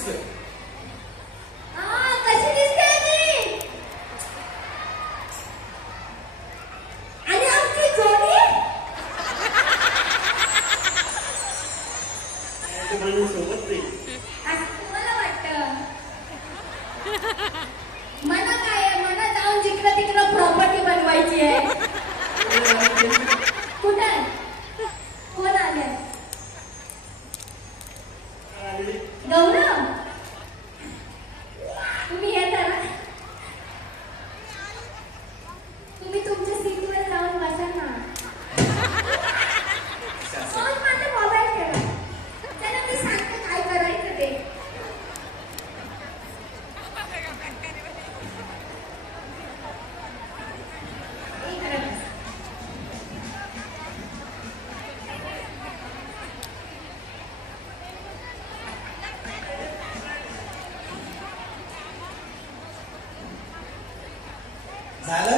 दिसते मला वाटत? मला काय मला जाऊन जिकडं तिकडं प्रॉपर्टी बनवायची आहे. झालं?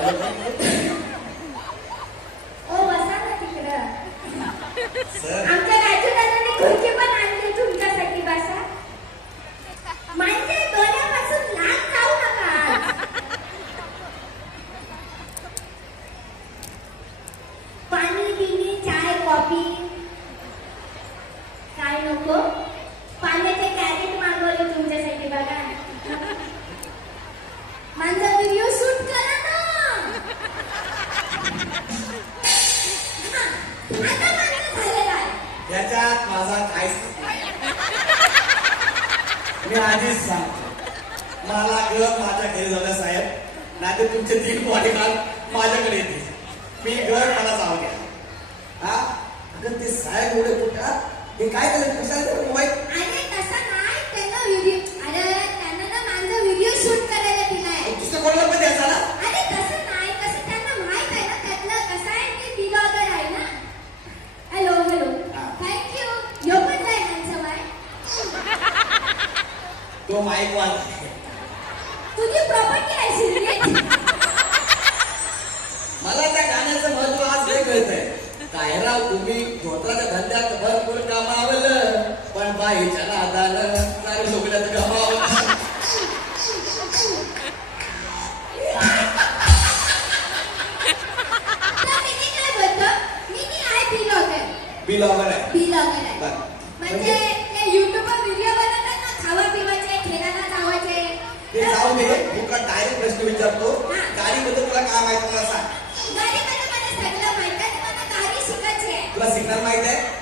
ओ बसा ना तिकडं मी आधीच सांग. मला ग माझ्या घरी जाऊया साहेब. नाही तुमचे तीन बॉडीगार्ड माझ्याकडे येते मी ग मला जाऊ द्या. हा? अगं ते साहेब एवढे कुठं? हे काय केलं मोबाईल तो माईक वाल तुझी प्रॉपर्टी आहे सिगरेट मला त्या गाण्याचं महत्त्व आज हे कळत आहे कायरा तुम्ही धोत्राच्या धंद्यात भरपूर कमावलं पण बाईच्या नादानं सारे लोकल्यात कमावलं बिलॉगर आहे बिलॉगर आहे. म्हणजे युट्यूबवर व्हिडिओ ते जाऊ दे मी तुला डायरेक्ट प्रश्न विचारतो. गाडीबद्दल तुला काय माहिती मला सांग. तुला शिकणार माहीत आहे?